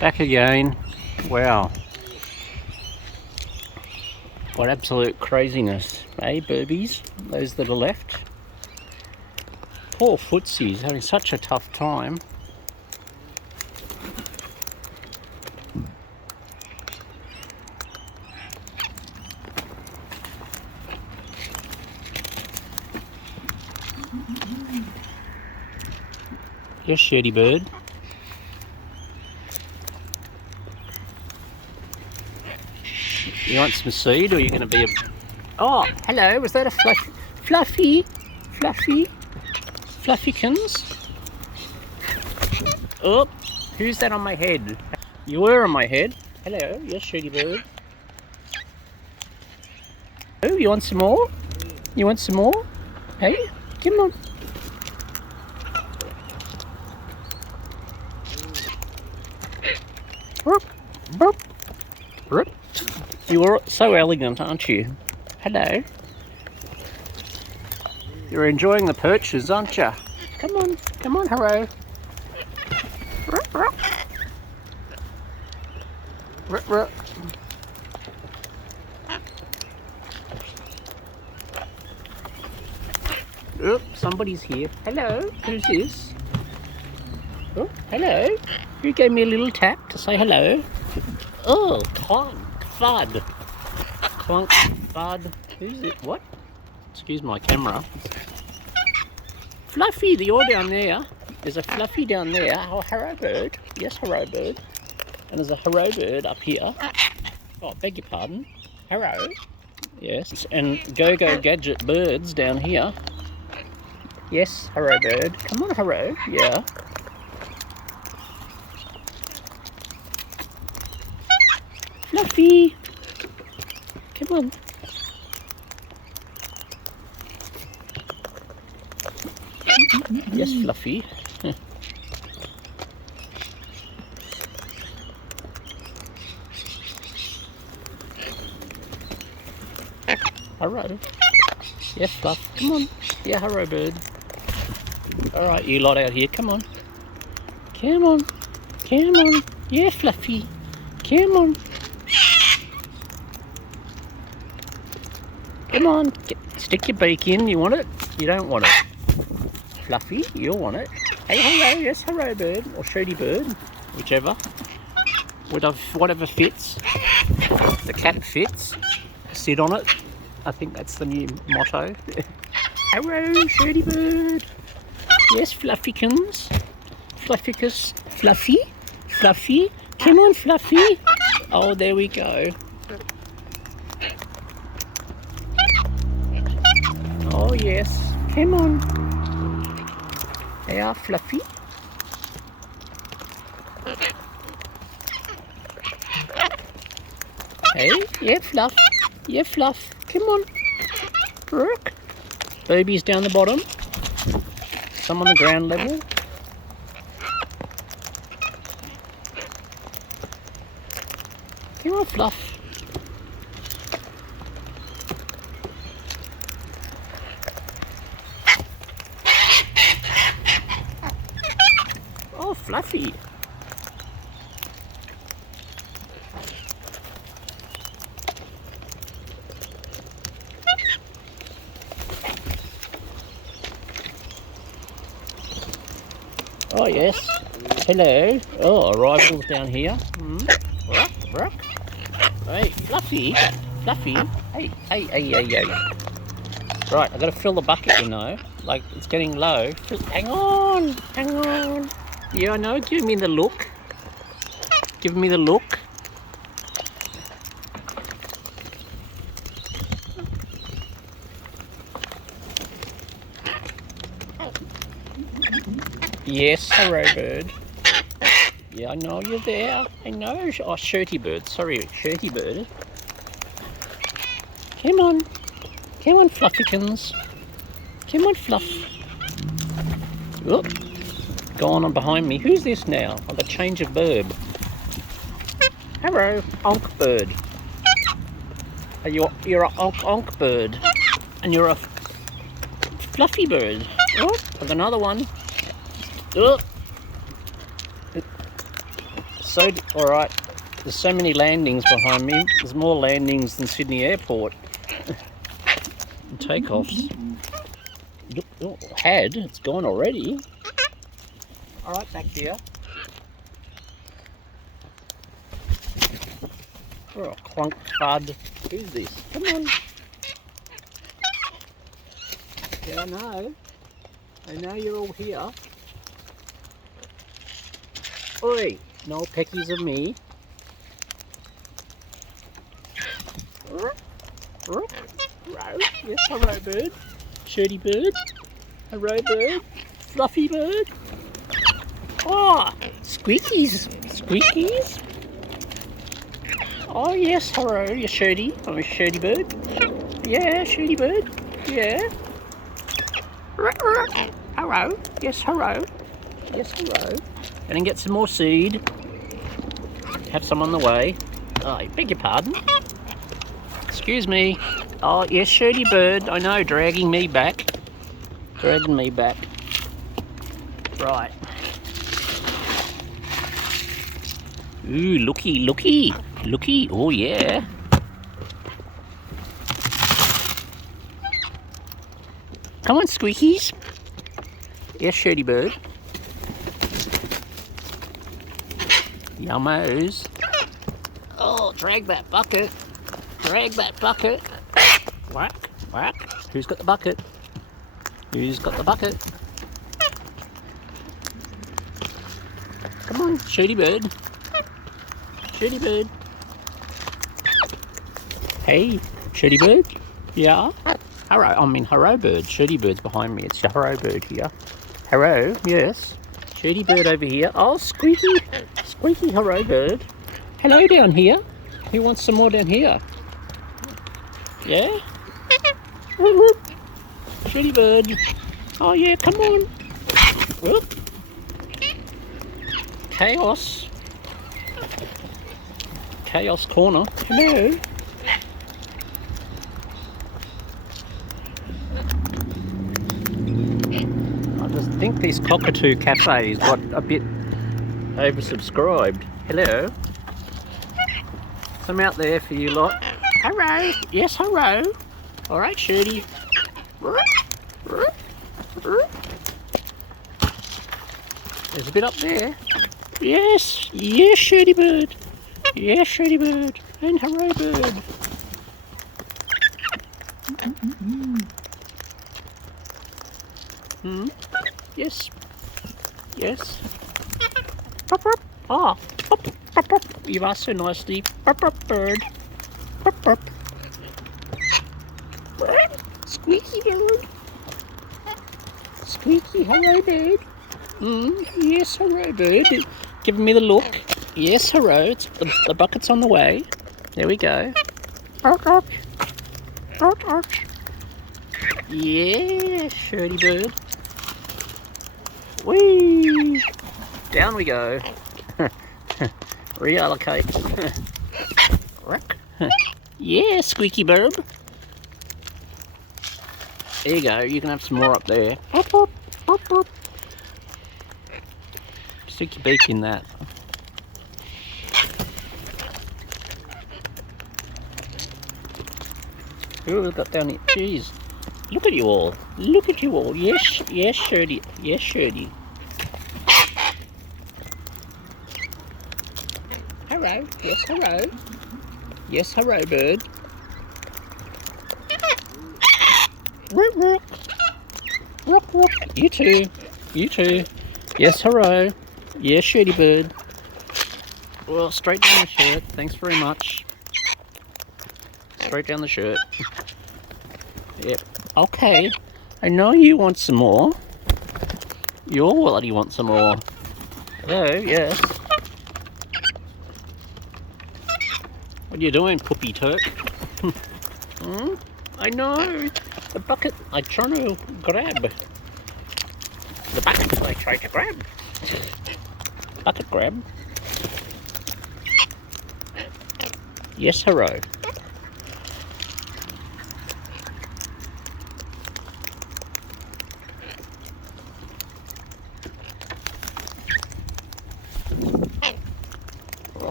Back again. Wow. What absolute craziness, eh, Birbies? Those that are left. Poor footsies, having such a tough time. Yes, shirty bird. You want some seed, or are you going to be a... Oh, hello, was that a fluffykins? Oh, who's that on my head? You were on my head. Hello, yes, shirty bird. Oh, you want some more? You want some more? Hey, come on. Burp, burp. You're so elegant, aren't you? Hello. You're enjoying the perches, aren't you? Come on, hello. Rup, rup. Rup, rup. Oh, somebody's here. Hello, who's this? Oh, hello. You gave me a little tap to say hello. Oh, clunk, thud. Clunk, thud. Who's it? What? Excuse my camera. Fluffy, you're down there. There's a Fluffy down there. Oh, hello bird. Yes, hello bird. And there's a hello bird up here. Oh, beg your pardon. Hello. Yes. And Go Gadget birds down here. Yes, hello bird. Come on, hello. Yeah. Fluffy. Come on. Yes, Fluffy. Hello. Yes, Fluff. Come on. Yeah, hello bird. Alright, you lot out here, come on. Come on. Come on. Yeah, Fluffy. Come on. Come on. Stick your beak in. You want it? You don't want it. Fluffy, you'll want it. Hey, hello. Yes, hello bird. Or shooty bird. Whichever. Whatever fits. The cat fits. Sit on it. I think that's the new motto. Hello, shooty bird. Yes, Fluffykins. Fluffycus. Fluffy? Fluffy? Come on, Fluffy. Oh, there we go. Oh, yes. Come on. They are Fluffy. Hey, yeah, Fluff. Yeah, Fluff. Come on. Brooke. Babies down the bottom. Some on the ground level. Come on, Fluff. Oh, Fluffy. Oh, yes. Hello. Oh, arrivals down here. Ruck, ruck. Hey, Fluffy. Fluffy. Hey. Right, I've got to fill the bucket, you know. Like, it's getting low. Hang on. Yeah, I know. Give me the look. Give me the look. Yes, hello bird. Yeah, I know you're there. I know. Oh, shirty bird. Sorry, shirty bird. Come on, Fluffykins. Come on, Fluff. Oop. Go on behind me. Who's this now? I've got a change of bird. Hello, onk bird. You're a onk bird, and you're a fluffy bird. Oh, there's another one. Oh. so alright. There's so many landings behind me. There's more landings than Sydney Airport. And takeoffs. Look, oh, it's gone already. Alright, back here. Oh, clunk fud. Who's this? Come on. Yeah, I know. I know you're all here. Oi! No peckies of me. Yes, hello bird. Shirty bird. Hello bird. Fluffy bird. Oh, squeakies. Squeakies. Oh yes, hello, you shirty. I'm a shirty bird. Yeah, shirty bird. Yeah. Hello. Yes, hello. Yes, hello. And then get some more seed. Have some on the way. Oh, I beg your pardon. Excuse me. Oh, yes, shirty bird. I know, dragging me back. Dragging me back. Right. Ooh, looky, looky. Looky. Oh, yeah. Come on, squeakies. Yes, shirty bird. Yummos. Oh, drag that bucket. Drag that bucket. Whack, whack. Who's got the bucket? Who's got the bucket? Come on, shirty bird. Shirty bird. Hey, shirty bird. Yeah. Hello bird. Shirty bird's behind me. It's your hello bird here. Hello, yes. Shirty bird over here. Oh, squeaky. Squeaky hello bird. Hello down here. Who wants some more down here? Yeah? Whoop, whoop. Shirty bird. Oh yeah, come on. Whoop. Chaos. Chaos corner. Hello. I think this Cockatoo cafe has got a bit oversubscribed. Hello. Some out there for you lot. Hello. Yes, hello. Alright, shirty. There's a bit up there. Yes. Yes, shirty bird. Yes, shirty bird. And hello bird. Yes. Yes. Pop, pop. Ah. Pop, pop, pop. You've asked so nicely. Pop, pop, bird. Pop, pop. Squeaky bird. Squeaky, hello bird. Yes, hello bird. Giving me the look. Yes, hello. It's the bucket's on the way. There we go. Yeah, shirty bird. Whee! Down we go. Reallocate. Yeah, squeaky burb. There you go. You can have some more up there. Stick your beak in that. Who have we got down here? Jeez. Look at you all. Look at you all. Yes, yes, shirty. Yes, shirty. Hello. Yes, hello. Yes, hello, bird. Rook, rook. Rook, rook. You too. You too. Yes, hello. Yes, shirty bird. Well, straight down the shirt. Thanks very much. Straight down the shirt. Yep. Okay. I know you want some more. You all bloody want some more. Hello, yes. What are you doing, puppy Turk? I know. The bucket I'm trying to grab. The bucket I tried to grab. Bucket grab. Yes, hello.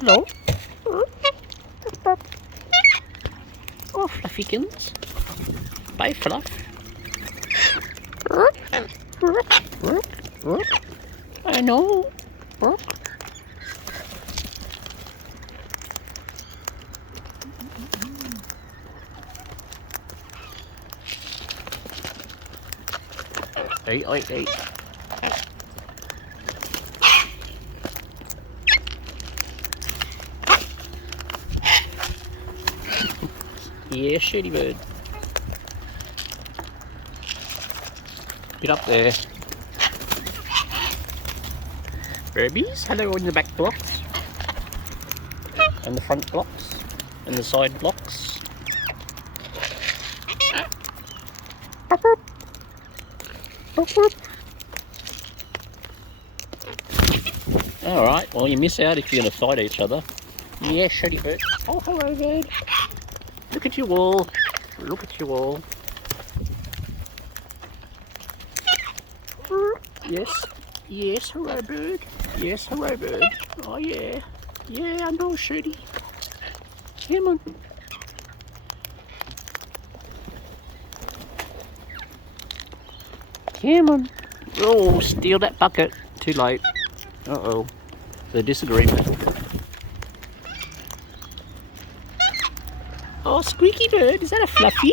Hello. Oh, Fluffykins. Bye, Fluff. I know. Hey. Yeah, shitty bird. Get up there. Birbs, hello on the back blocks. And the front blocks. And the side blocks. Alright, well you miss out if you're going to fight each other. Yeah, shitty bird. Oh, hello bird. Look at you all. Look at you all. Yes. Yes, hello bird. Yes, hello bird. Oh yeah. Yeah, I know, Shooty. Come on. Come on. Oh, steal that bucket. Too late. Uh-oh. The disagreement. Oh, squeaky bird. Is that a Fluffy?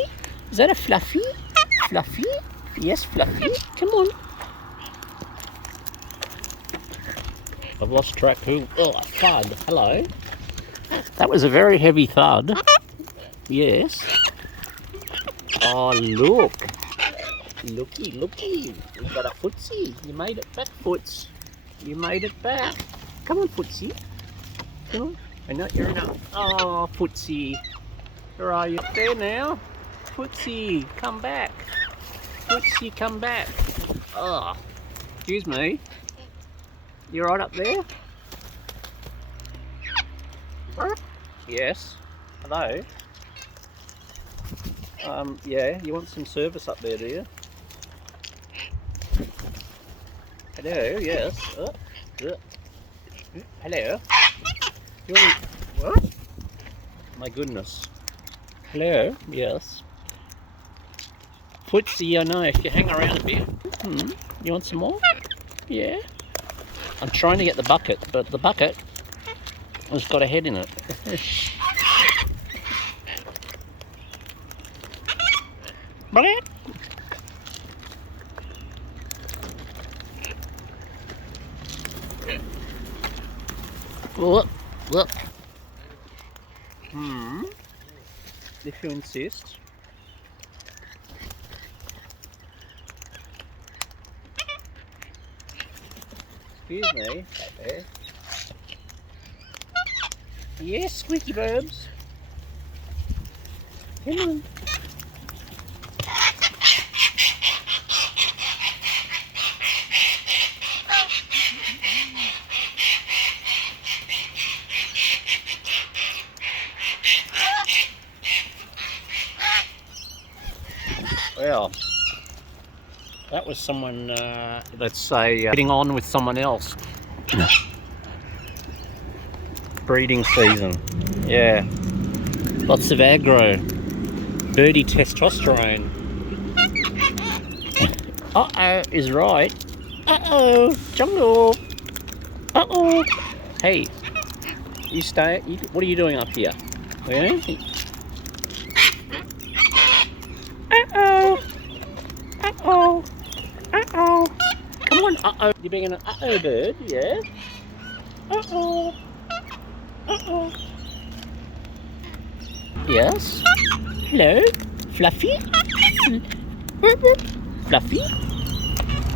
Is that a Fluffy? Fluffy? Yes, Fluffy. Come on. I've lost track. Who? Oh, a thud. Hello. That was a very heavy thud. Yes. Oh, look. Looky. We've got a footsie. You made it back, Foots. You made it back. Come on, Footsie. Come on. I know you're enough. Oh, Footsie. Where are you? There now. Footsie, come back. Footsie, come back. Oh, excuse me. You right up there? Yes. Hello. Yeah, you want some service up there, do you? Hello, yes. Hello. What? My goodness. Hello, yes. Footsie, I know, if you hang around a bit. You want some more? Yeah. I'm trying to get the bucket, but the bucket has got a head in it. Look. If you insist. Excuse me, back there. Yes, squeaky Birbs. Come on. Well, that was someone, let's say, getting on with someone else. Breeding season, yeah. Lots of aggro. Birdie testosterone. Uh-oh is right. Uh-oh, jungle. Uh-oh. Hey, you stay, what are you doing up here? Yeah? Uh-oh. Uh-oh. Uh-oh. Come on, uh-oh. You're being an uh-oh bird, yeah? Uh-oh. Uh-oh. Yes? Hello? Fluffy? Fluffy?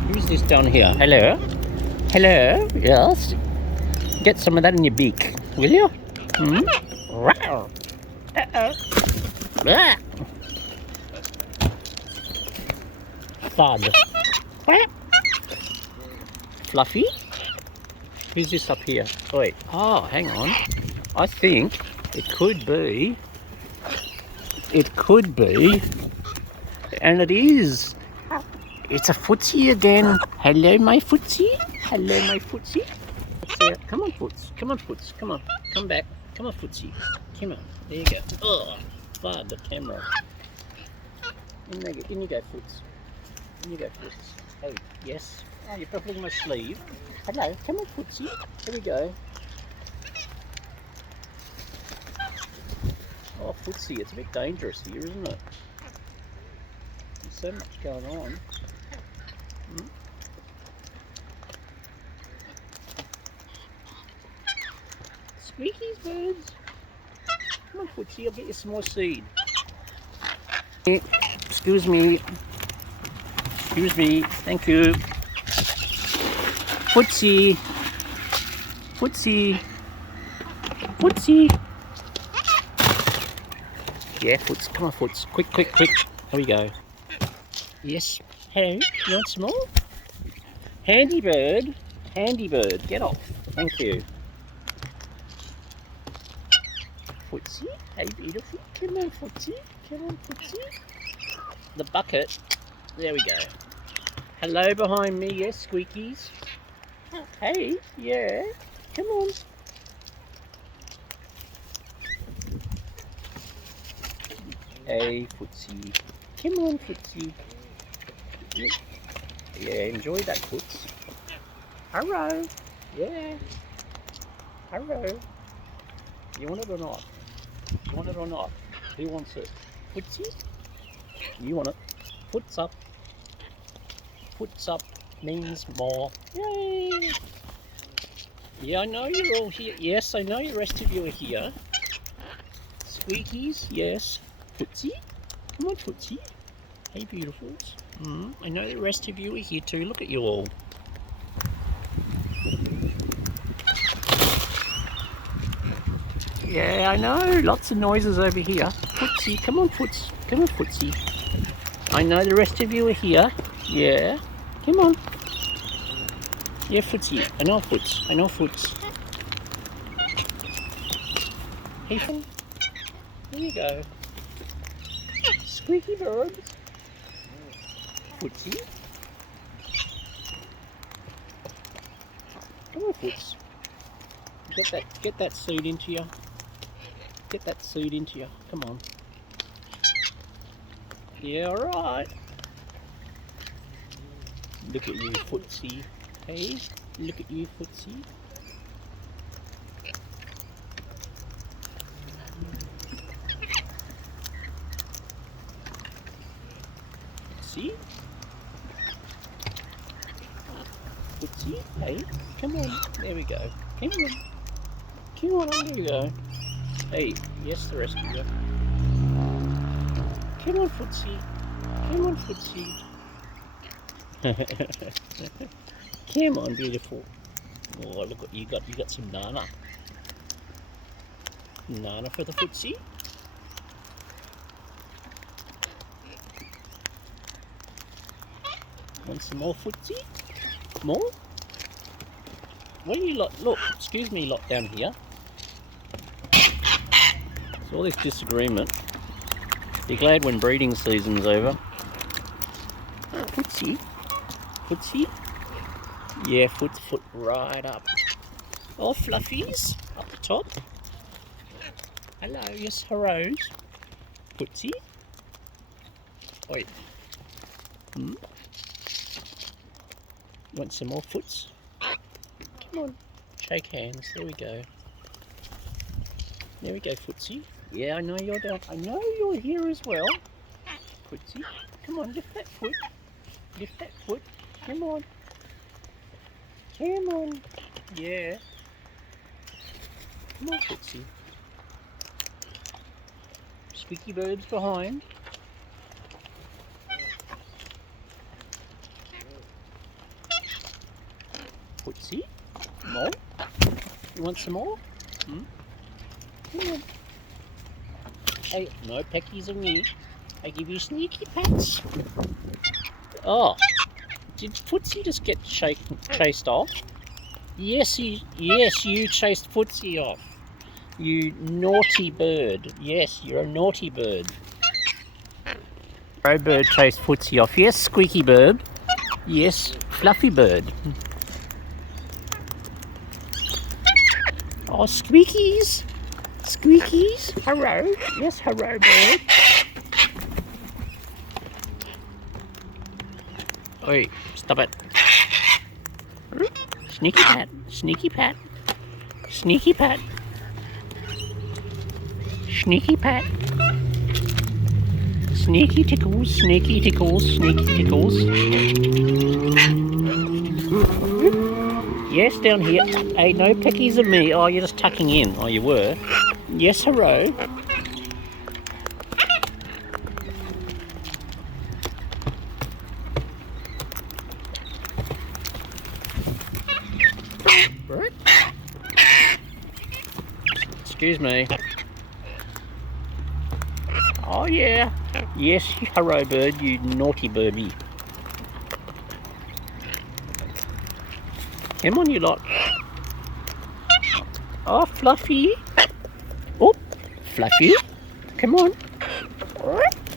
Who's this down here? Hello? Hello? Yes? Get some of that in your beak, will you? Uh-oh. Ah. Thud. Fluffy? Who's this up here? Wait. Oh, hang on. I think it could be. And it is. It's a footsie again. Hello, my footsie. Hello, my footsie. Come on, Foots. Come on, Foots. Come on. Come back. Come on, footsie. Come on. There you go. Oh, far the camera. In you go, Foots. In you go, Foots. Oh, yes. Oh, you're pulling my sleeve. Hello. Come on, footsie. Here we go. Oh, footsie. It's a bit dangerous here, isn't it? There's so much going on. Squeakies, birds. Come on, footsie. I'll get you some more seed. Excuse me. Excuse me. Thank you. Footsie. Footsie. Footsie. Yeah, Foots. Come on, Foots. Quick, quick, quick. Here we go. Yes. Hello. You want some more? Handy bird. Handy bird. Get off. Thank you. Footsie. Hey, beautiful. Come on, Footsie. Come on, Footsie. The bucket. There we go. Hello behind me. Yes, squeakies. Hey. Yeah. Come on. Hey, Footsie. Come on, Footsie. Yeah, enjoy that, Foots. Hello. Yeah. Hello. You want it or not? You want it or not? Who wants it? Footsie? You want it. Foots up. Foots up means more. Yay! Yeah, I know you're all here. Yes, I know the rest of you are here. Squeakies, yes. Footsie? Come on, Footsie. Hey, beautifuls. I know the rest of you are here too. Look at you all. Yeah, I know. Lots of noises over here. Footsie, come on, Foots. Come on, Footsie. I know the rest of you are here. Yeah. Come on. Yeah, Footsie. I know Foots. I know Foots. Hey, there you go. Squeaky birds. Footsie. Come on, Foots. Get that seed into you. Get that seed into you. Come on. Yeah, alright. Look at you, Footsie. Hey, look at you, Footsie. Footsie. Footsie. Hey, come on. There we go. Come on. Come on, there we go. Hey, yes, the rest of you. Come on, Footsie. Come on, Footsie. Come on, beautiful. Oh, look what you got. You got some nana. Nana for the Footsie. Want some more, Footsie? More? What are you lot? Look, excuse me, lot down here. It's all this disagreement. Be glad when breeding season's over. Oh, Footsie. Footsie? Yeah, foot right up. Oh, fluffies up the top. Hello, yes, hellos. Footsie? Oi. You want some more Foots? Come on, shake hands. There we go. There we go, Footsie. Yeah, I know you're down. I know you're here as well. Footsie, come on, lift that foot. Lift that foot. Come on. Come on. Yeah. Come on, Footsie. Squeaky birds behind. Footsie. More? You want some more? Come on. Hey, no peckies on you. I give you sneaky pats. Oh, did Footsie just get chased off? Yes, you chased Footsie off. You naughty bird. Yes, you're a naughty bird. Crow bird chased Footsie off. Yes, squeaky bird. Yes, fluffy bird. Oh, squeakies. Squeakies. Hello. Yes, hello, bird. Oi, stop it. Sneaky Pat. Sneaky Pat. Sneaky Pat. Sneaky Pat. Sneaky tickles, sneaky tickles, sneaky tickles. Yes, down here. Hey, no peckies of me. Oh, you're just tucking in. Oh, you were. Yes, hello. Excuse me. Oh, yeah. Yes, hello, bird, you naughty birdie. Come on, you lot. Oh, Fluffy. Oh, Fluffy. Come on.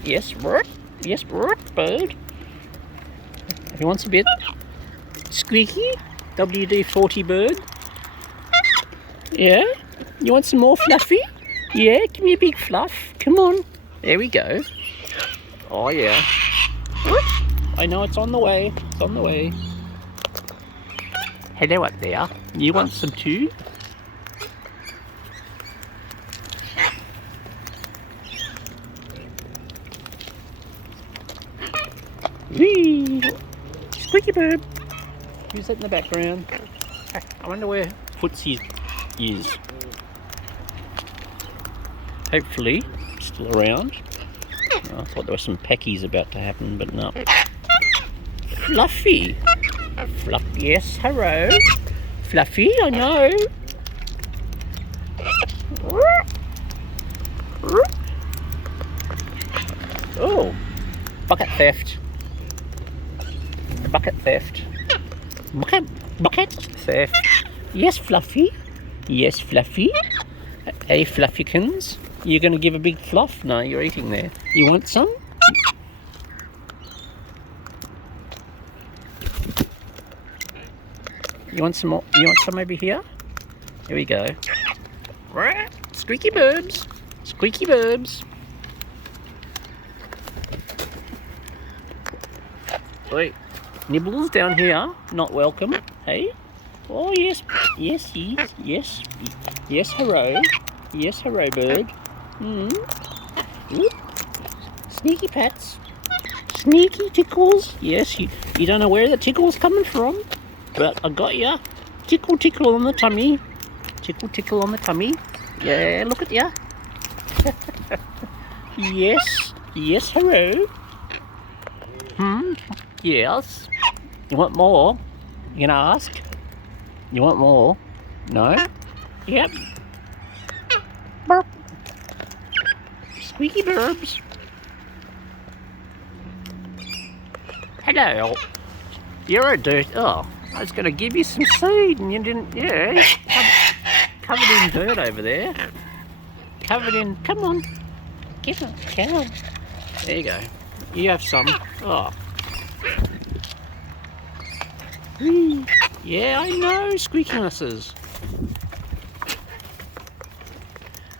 Yes, yes, bird. He wants a bit. Squeaky. WD-40 bird. Yeah? You want some more, Fluffy? Yeah, give me a big fluff. Come on. There we go. Oh, yeah. I know it's on the way. It's on the way. Hello up there. You want some too? Whee! Squeaky bird. Who's that in the background? I wonder where Footsie is. Hopefully, still around. Oh, I thought there were some peckies about to happen, but no. Fluffy. Fluffy, yes, hello. Fluffy, I know. Oh, bucket theft. Bucket theft. Bucket theft. Yes, Fluffy. Yes, Fluffy. Hey, Fluffykins. You're going to give a big fluff? No, you're eating there. You want some? You want some more? You want some over here? Here we go. Squeaky Birbs. Squeaky Birbs. Wait. Nibbles down here. Not welcome. Hey? Oh, yes. Yes, yes. Yes. Yes, hello. Yes, hello, bird. Sneaky pats. Sneaky tickles. Yes, you don't know where the tickle's coming from, but I got ya. Tickle, tickle on the tummy. Tickle, tickle on the tummy. Yeah, look at ya. Yes. Yes, hello. Yes. You want more? You gonna ask? You want more? No? Yep. Burp. Squeaky Birbs. Hello. You're a dirt. Oh, I was going to give you some seed and you didn't. Yeah. Covered in dirt over there. Covered in. Come on. Get on. Come on. There you go. You have some. Oh. Yeah, I know. Squeakinesses.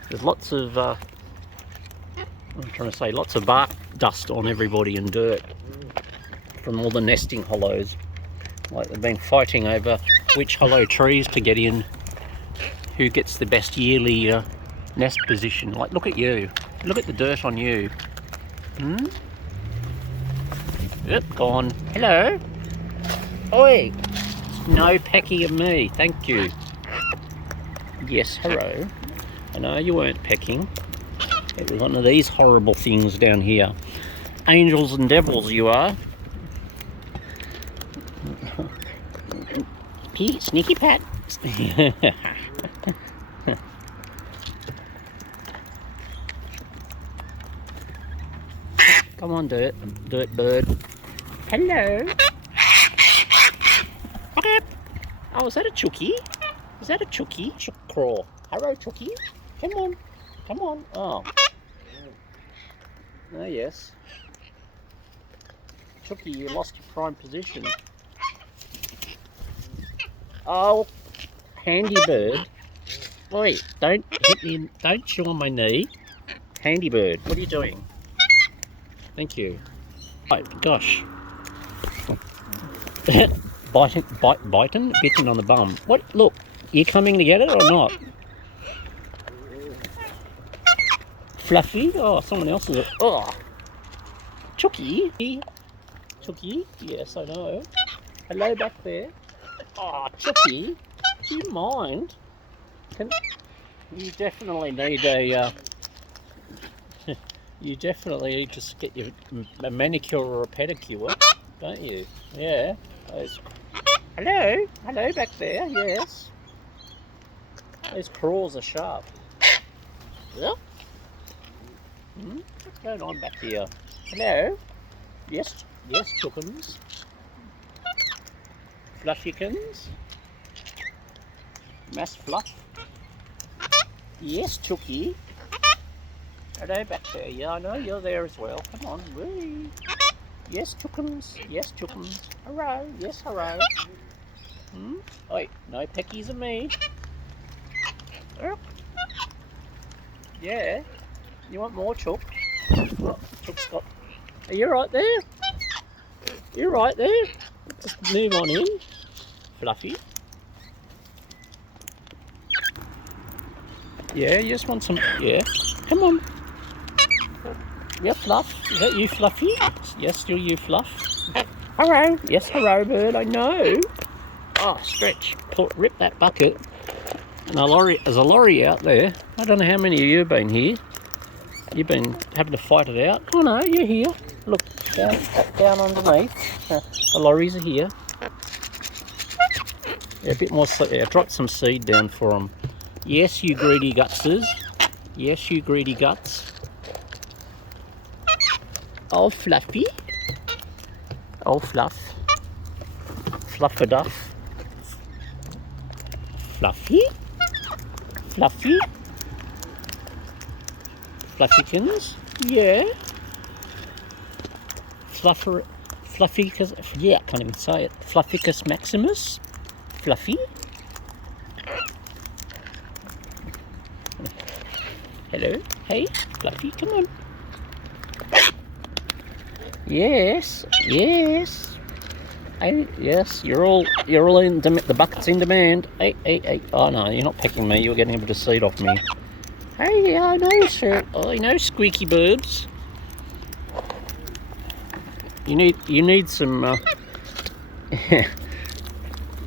There's lots of, I'm trying to say, lots of bark dust on everybody and dirt from all the nesting hollows. Like they've been fighting over which hollow trees to get in, who gets the best yearly nest position. Like, look at you. Look at the dirt on you. Yep, gone. Hello. Oi. No pecky of me. Thank you. Yes, hello. I know you weren't pecking. It was one of these horrible things down here. Angels and devils you are. Sneaky Pat. Come on, dirt bird. Hello. Oh, is that a chookie? Is that a chookie? Chook crawl. Hello, chookie. Come on. Come on. Oh. Oh, yes. Chooky, you lost your prime position. Oh, Handy Bird. Wait, don't hit me, don't chew on my knee. Handy Bird, what are you doing? Thank you. Oh, gosh. Biting on the bum. What, look, you coming to get it or not? Fluffy? Oh, someone else is. Oh, Chooky. Chooky? Yes, I know. Hello back there. Oh, Chooky, do you mind? You definitely need a. You definitely need to get your a manicure or a pedicure, don't you? Yeah. Hello back there. Yes. Those claws are sharp. Yeah. What's going on back here? Hello. Yes, chookums. Fluffykins. Mass fluff. Yes, Chooky. Hello back there. Yeah, I know you're there as well. Come on, wee. Yes, chookums. Yes, chookums. Hurrah. Yes, hurrah. Oi, no peckies of me. Yeah. You want more, Chook? Chook's got. Are you right there? You're right there. Just move on in, Fluffy. Yeah, you just want some. Yeah. Come on. Yeah, Fluff. Is that you, Fluffy? Yes, still you, Fluff. Hello. Yes, hello, bird. I know. Oh, stretch. Rip that bucket. And there's a lorry out there. I don't know how many of you have been here. You've been having to fight it out. Oh no, you're here. Look, down underneath. The lorries are here. Yeah, a bit more. Yeah, drop some seed down for them. Yes, you greedy gutses. Yes, you greedy guts. Oh, Fluffy. Oh, Fluff. Fluffaduff. Fluffy. Fluffy. Fluffykins. Yeah. Fluffycus. Yeah, I can't even say it. Fluffycus maximus. Fluffy. Hello. Hey, Fluffy, come on. Yes. Hey, yes, you're all in the bucket's in demand. Hey. Oh no, you're not pecking me. You're getting a bit of seed off me. Hey, yeah, I know, sir. Oh, you know, squeaky birds. You need some.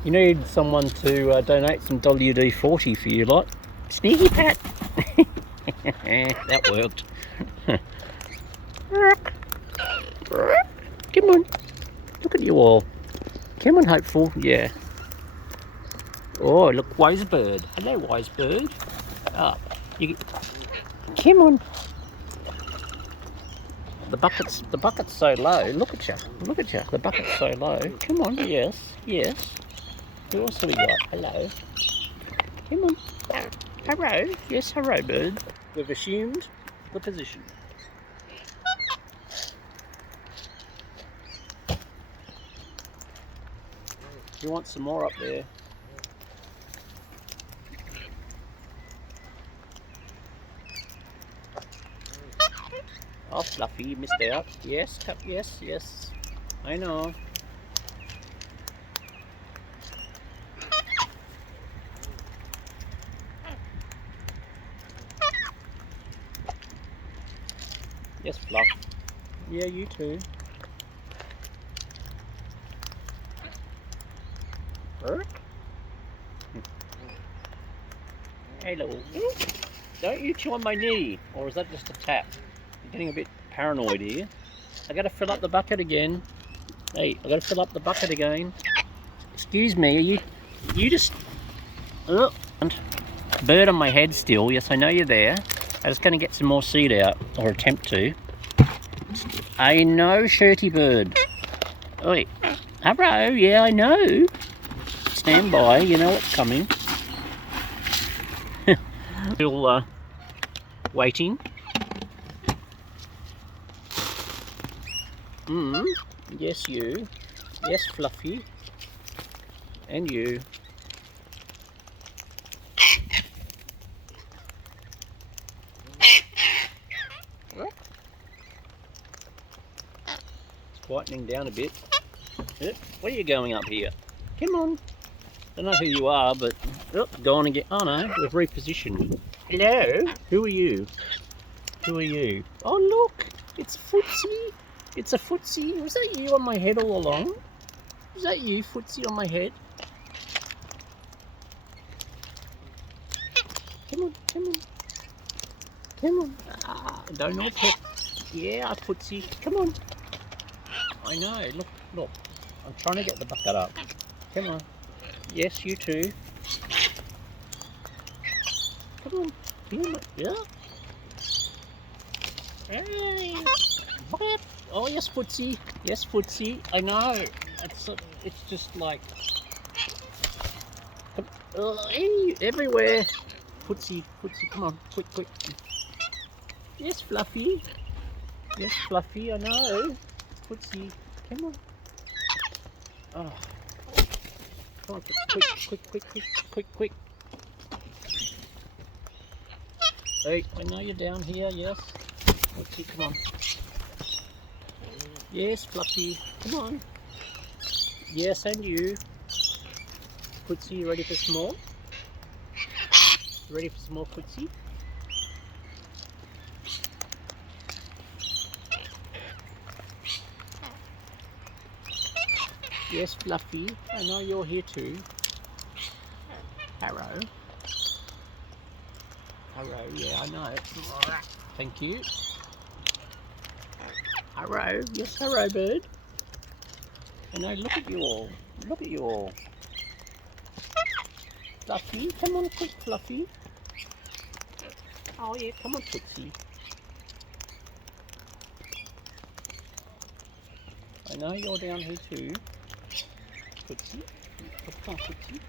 You need someone to donate some WD-40 for you, lot. Sneaky Pat. That worked. Come on. Look at you all. Come on, hopeful. Yeah. Oh, look, wise bird. Hello, wise bird. Oh, come on. The bucket's so low. Look at you. The bucket's so low. Come on. Yes. Who else have we got? Hello. Come on. Hello. Yes, hello, bird. We've assumed the position. You want some more up there? Oh, Fluffy, you missed out. Yes, yes. I know. Yes, Fluff. Yeah, you too. Hello. Don't you chew on my knee, or is that just a tap? You're getting a bit paranoid here. I gotta fill up the bucket again. Hey, I gotta fill up the bucket again. Excuse me, are you just... and bird on my head still. Yes, I know you're there. I'm just gonna get some more seed out, or attempt to. I know, shirty bird. Oi. Hello, yeah, I know. Stand by, you know what's coming. Still waiting. Yes, you. Yes, Fluffy. And you. It's quietening down a bit. Where are you going up here? Come on. Don't know who you are, but go on and get. Oh no, we've repositioned. Hello. Who are you? Who are you? Oh look, it's Footsie. It's a Footsie. Was that you on my head all along? Was that you, Footsie, on my head? Come on, come on. Come on. Ah, don't know pet. Yeah, Footsie. Come on. I know. Look, look. I'm trying to get the bucket up. Come on. Yes, you too. Come on. Yeah. Hey. Oh yes, Footsie. Yes, Footsie. I know. It's just like everywhere. Footsie, Footsie. Come on, quick, quick. Yes, Fluffy. Yes, Fluffy. I know. Footsie. Come on. Oh. Come on, quick, quick, quick, quick, quick, quick. Hey, I know you're down here, yes. Footsie, come on. Yes, Fluffy, come on. Yes, and you. Footsie, you ready for some more? Ready for some more, Footsie? Yes, Fluffy, I know you're here too. Harrow. Harrow, yeah, I know. Thank you. Harrow, yes, Harrow bird. I know, look at you all. Look at you all. Fluffy, come on quick, Fluffy. Oh yeah, come on, Footsie. I know you're down here too. Footsie. Come on, Footsie.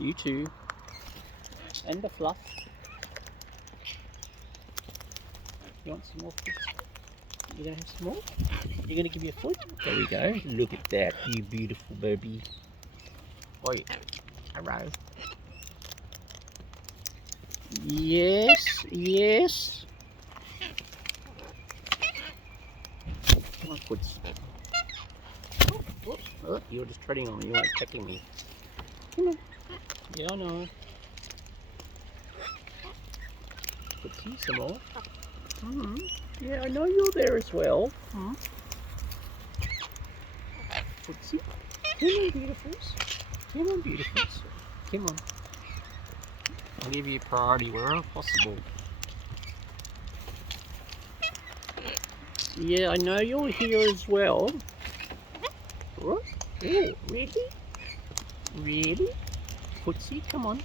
You too. And the Fluff. You want some more Footsie? You gonna have some more? You gonna give me a foot? There we go. Look at that, you beautiful baby. Oi, hello. Yes, yes. Come on, Footsie. Oh, you were just treading on me. You weren't checking me. Come on. Yeah, I know. Footsie, some more. Yeah, I know you're there as well. Footsie. Come on, beautifuls. Come on, beautifuls. Come on. I'll give you priority wherever possible. Yeah, I know you're here as well. What? Oh, really? Really? Footsie, come on.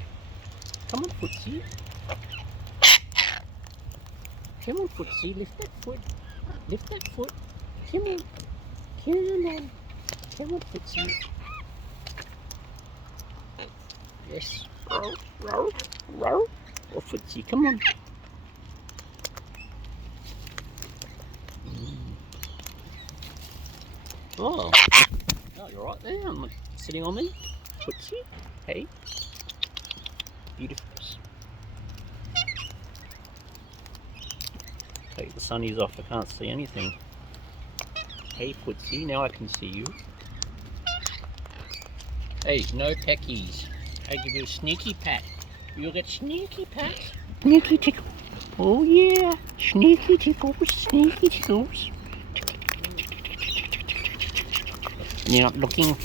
Come on, Footsie. Come on, Footsie, lift that foot. Lift that foot. Come on. Come on. Come on, Footsie. Yes. Row, row, row. Oh, Footsie, come on. Oh, you're right there. I'm sitting on me. Footsie. Hey. Beautiful. Take the sunnies off. I can't see anything. Hey, Footsie. Now I can see you. Hey, no peckies. I give you a sneaky pat. You'll get sneaky pat. Sneaky tickle. Oh yeah. Sneaky tickles. Sneaky tickles. You're not looking.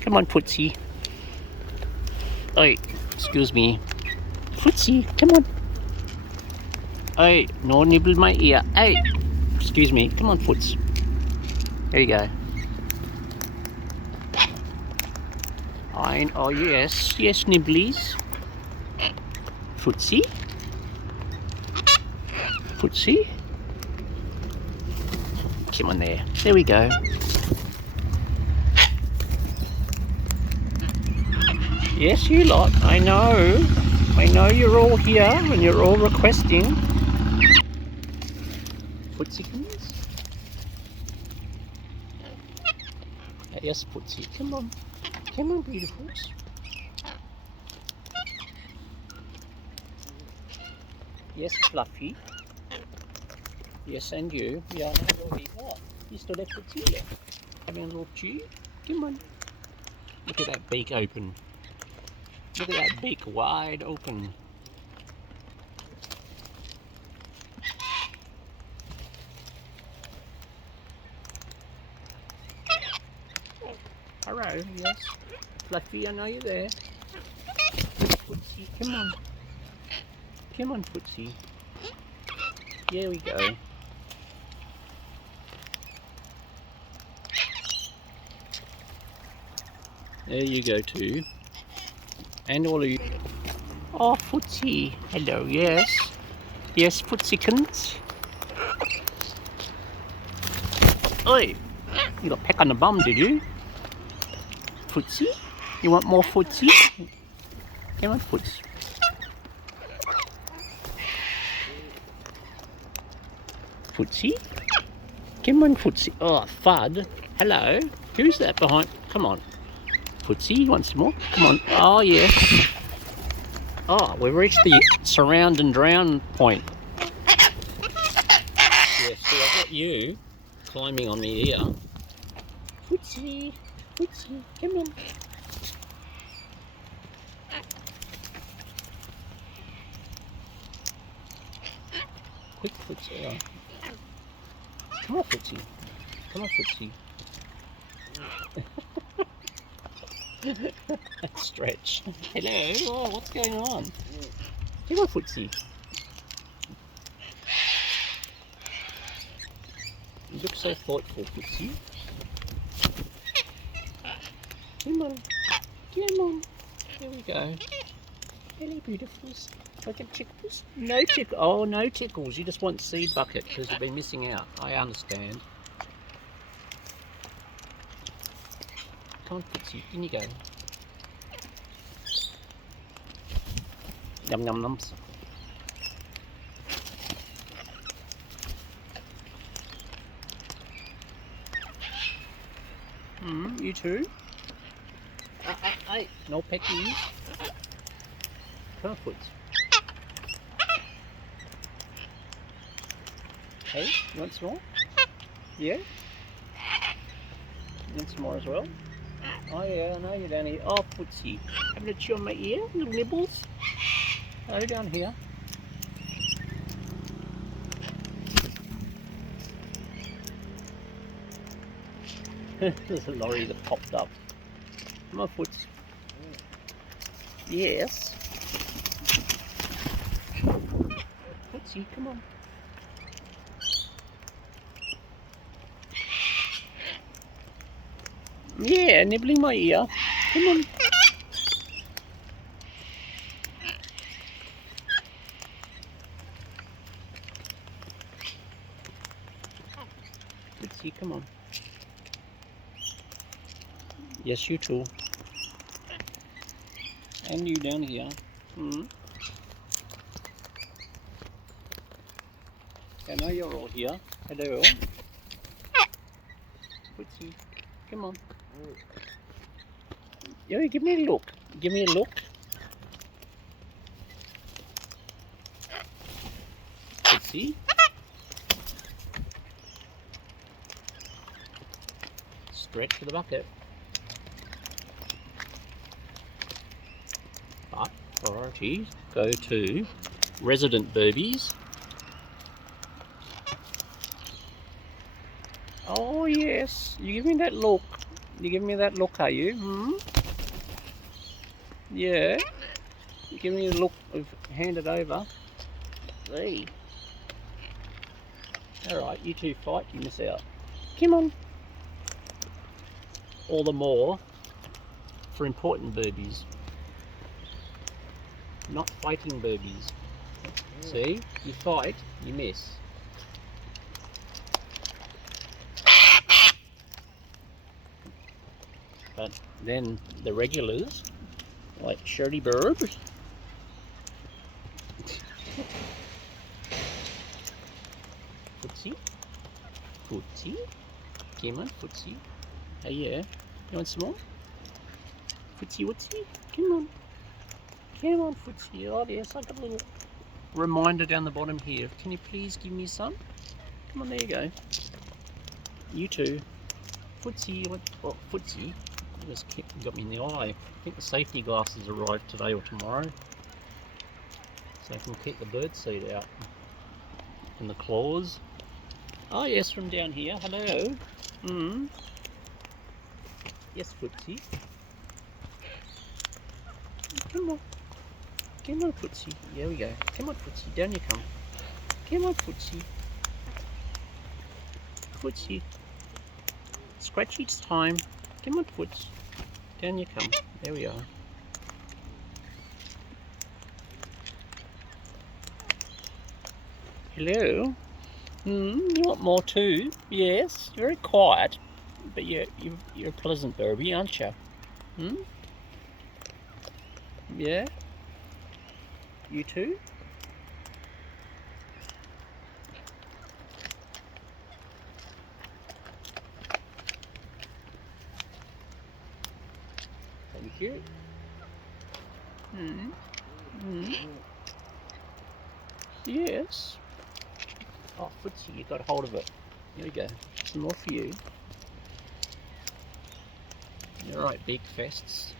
Come on, Footsie. Oi, excuse me. Footsie, come on. Oi, no nibble my ear. Hey, excuse me. Come on, Foots. There you go. Oh yes, yes, nibblies. Footsie. Footsie. Come on there. There we go. Yes, you lot. I know. I know you're all here and you're all requesting. Footsie, Yes, Footsie. Come on. Come on, beautifuls. Yes, Fluffy. Yes, and you. Yeah, oh, you still there, Footsie? Yeah. Having a little chew. Come on. Look at that beak open. Look at that beak wide open. Hello, yes. Fluffy, I know you're there. Footsie, come on. Come on, Footsie. Here we go. There you go too. And all of you. Oh, Footsie. Hello, yes. Yes, Footsiekins. Oi! You got a peck on the bum, did you? Footsie? You want more Footsie? Come on, Foots. Footsie? Come on, Footsie. Oh, Fud. Hello. Who's that behind? Come on. Footsie, you want some more? Come on. Oh, yes. Oh, we've reached the surround and drown point. Yeah, see, I've got you climbing on me here. Footsie, Footsie, come on. Quick, Footsie. Oh. Come on, Footsie. Come on, Footsie. Stretch. Hello. Oh, what's going on? Come on, Footsie. You look so thoughtful, Footsie. Come on. Come on. There we go. Hello, beautifuls. Look at tickles. No tickles. Oh, no tickles. You just want seed bucket because you've been missing out. I understand. Come on, Footsie. In you go. Yum yum nums. You too? Hey, no peckies. Come on, Foots. Hey, you want some more? Yeah? You want some more as well? Oh yeah, I know you're down here. Oh, Footsie. Having a chew on my ear? Little nibbles? Oh, down here. There's a lorry that popped up. Come on, Foots. Yes. Footsie, come on. Yeah, nibbling my ear. Come on. Footsie, come on. Yes, you too. And you down here. I know you're all here. Hello. Footsie, come on. Yo, give me a look. Give me a look. Footsie. Stretch for the bucket. But priorities go to resident Birbies. Oh yes, you give me that look. You give me that look, are you? Yeah. You give me a look of hand it over. See. Alright, you two fight, you miss out. Come on. All the more for important Birbies. Not fighting Birbies. See? You fight, you miss. But then the regulars, like Shirley Birbs, Footsie, Footsie, come on, Footsie. Hey, yeah. You want some more? Footsie wootsy? Come on. Come on, footsie. Oh yes, I've got a little reminder down the bottom here. Can you please give me some? Come on, there you go. You too. Footsie, oh, footsie. You just got me in the eye. I think the safety glasses arrive today or tomorrow. So I can keep the bird seed out. And the claws. Oh yes, from down here. Hello. Yes, footsie. Come on. Come on, footsie. There we go. Come on, footsie. Down you come. Come on, footsie. Footsie. Scratchy time. Come on, foots. Down you come. There we are. Hello. You want more too? Yes. You're very quiet, but you're a pleasant Birbie, aren't you? Yeah. You too? Thank you. Yes. Oh, footsie, you got hold of it. Here we go. Some more for you. Alright, big fests.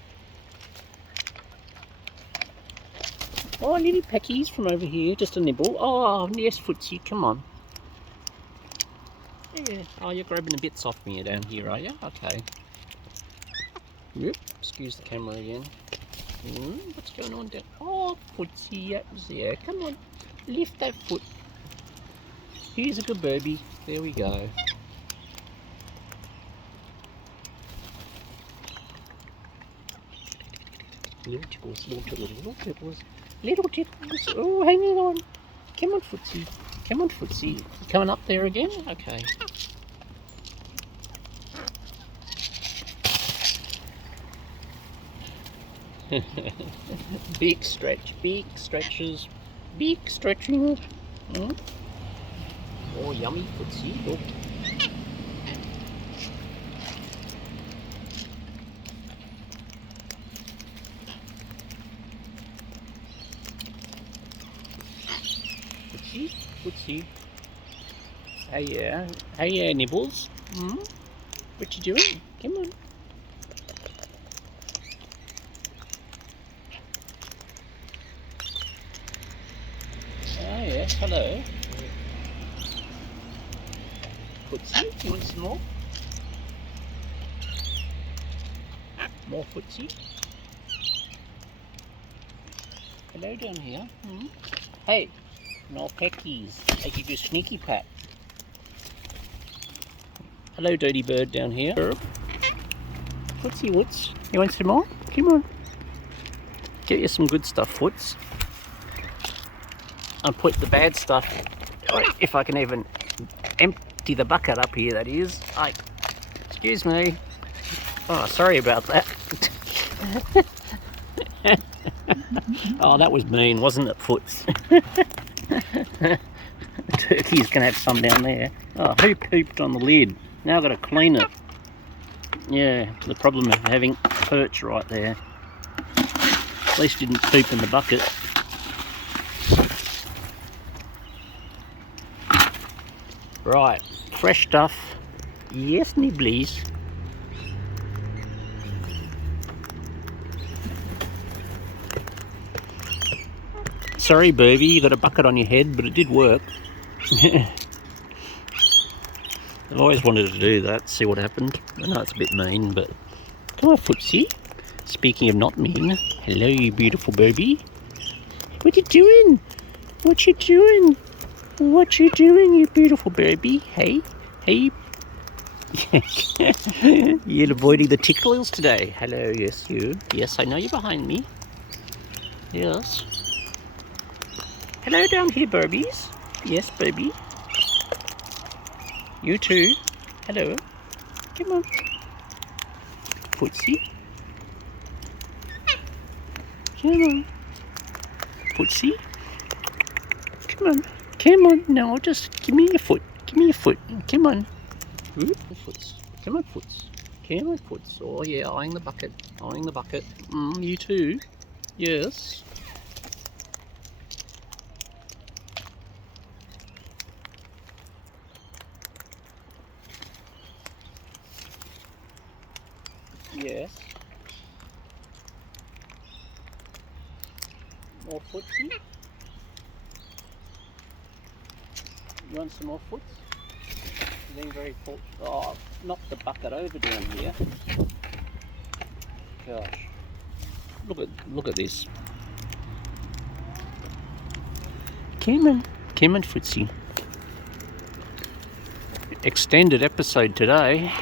Oh, little peckies from over here, just a nibble. Oh, yes, footsie, come on. Yeah. Oh, you're grabbing the bits off me down here, are you? Okay. Yep. Excuse the camera again. What's going on down? Oh, footsie, that was there. Come on, lift that foot. Here's a good Birbie. There we go. Little tickles, little tickles, little tickles, little tickles. Oh, hang on. Come on, footsie. Come on, footsie. You coming up there again? Okay. Big stretch, big stretches, big stretching. Oh, yummy, footsie. Look. Footsie, footsie. Hey yeah, Nibbles. What you doing? Come on. Oh yes, hello. Footsie, you want some more? More footsie. Hello down here. Hey, no peckies. I give you a sneaky pat. Hello, dirty bird down here. Footsie woots. You want some more? Come on. Get you some good stuff, foots. I'll put the bad stuff, if I can even empty the bucket up here, that is. Excuse me. Oh, sorry about that. Oh, that was mean, wasn't it, foots? The turkey's going to have some down there. Oh, who pooped on the lid? Now I've got to clean it. Yeah, the problem of having perch right there. At least you didn't poop in the bucket. Right, fresh stuff. Yes, nibblies. Sorry, Birbie, you got a bucket on your head, but it did work. I've always wanted to do that, see what happened. I know it's a bit mean, but come on, footsie. Speaking of not mean, hello, you beautiful Birbie. What you doing? What you doing? What you doing, you beautiful Birbie? Hey, hey. You're avoiding the tickles today. Hello, yes, you. Yes, I know you're behind me. Yes. Hello down here, Birbies. Yes, baby. You too. Hello. Come on. Footsie. Come on. Footsie. Come on. Come on. No, just give me your foot. Give me your foot. Come on. Foots. Come on, foots. Come on, Foots. Oh yeah, eyeing the bucket. Eyeing the bucket. You too. Yes. Yes. More Footsie? You want some more Foots? You're being very full. Oh, knock the bucket over down here. Gosh. Look at this. Come on, Footsie. Extended episode today.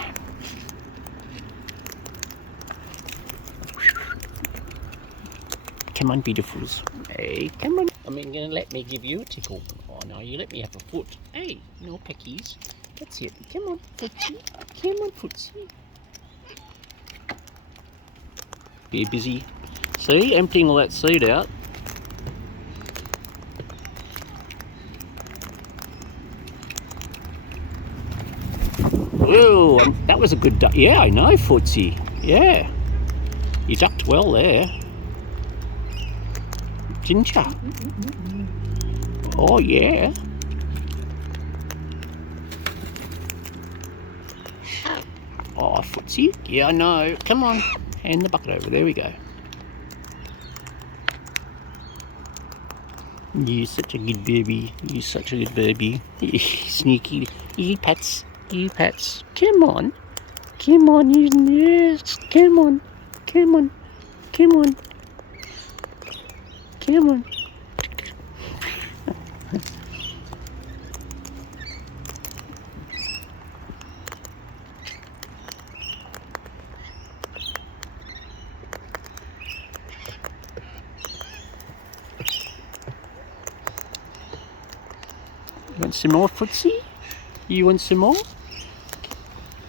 Come on, beautifuls. Hey, come on. I mean, you're gonna let me give you a tickle. Oh no, you let me have a foot. Hey, no peckies. That's it. Come on, Footsie. Come on, Footsie. Be busy. See, emptying all that seed out. Whoa, that was a good duck. Yeah, I know, Footsie. Yeah. You ducked well there. Didn't you? Oh, yeah. Oh, Footsie. Yeah, I know. Come on. Hand the bucket over. There we go. You're such a good baby. You're such a good baby. Sneaky. You pets. You pets. Come on. Come on. Yes. Come on. Come on. Come on. Come on. You want some more, Footsie? You want some more?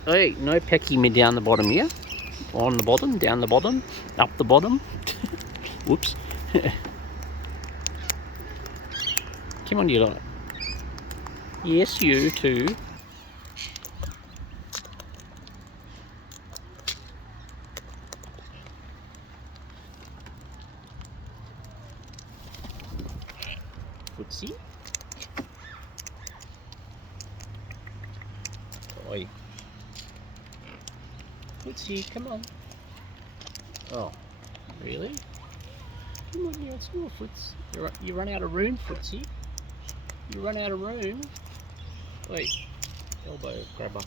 Hey, no pecky me down the bottom here. On the bottom, down the bottom, up the bottom. Whoops. Come on, you lot. Yes, you too. Footsie. Oi. Footsie, come on. Oh, really? Come on, you want some more Foots? You run out of room, Footsie. You run out of room. Wait, elbow grabber.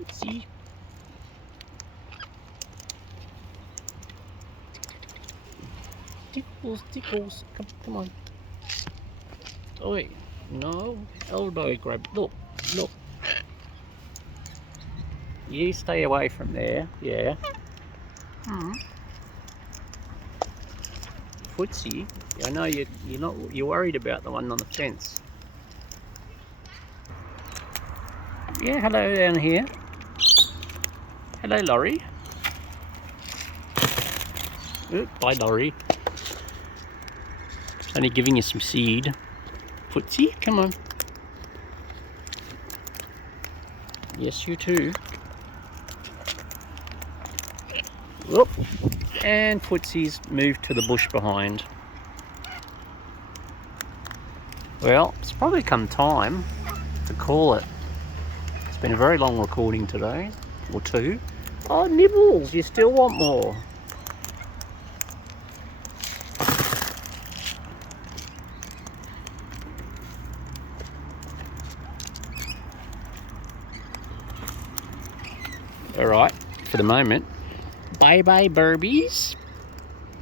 Footsie. Tickles, tickles. Come on. Oi, no, elbow grab. Look, look. You stay away from there, yeah. Footsie, I know you're worried about the one on the fence. Yeah, hello down here. Hello, Laurie. Oop, bye, Laurie. Only giving you some seed. Footsie, come on. Yes, you too. Whoop. And Footsie's moved to the bush behind. Well, it's probably come time to call it. It's been a very long recording today, or two. Oh, Nibbles, you still want more? All right, for the moment. Bye-bye, Birbies.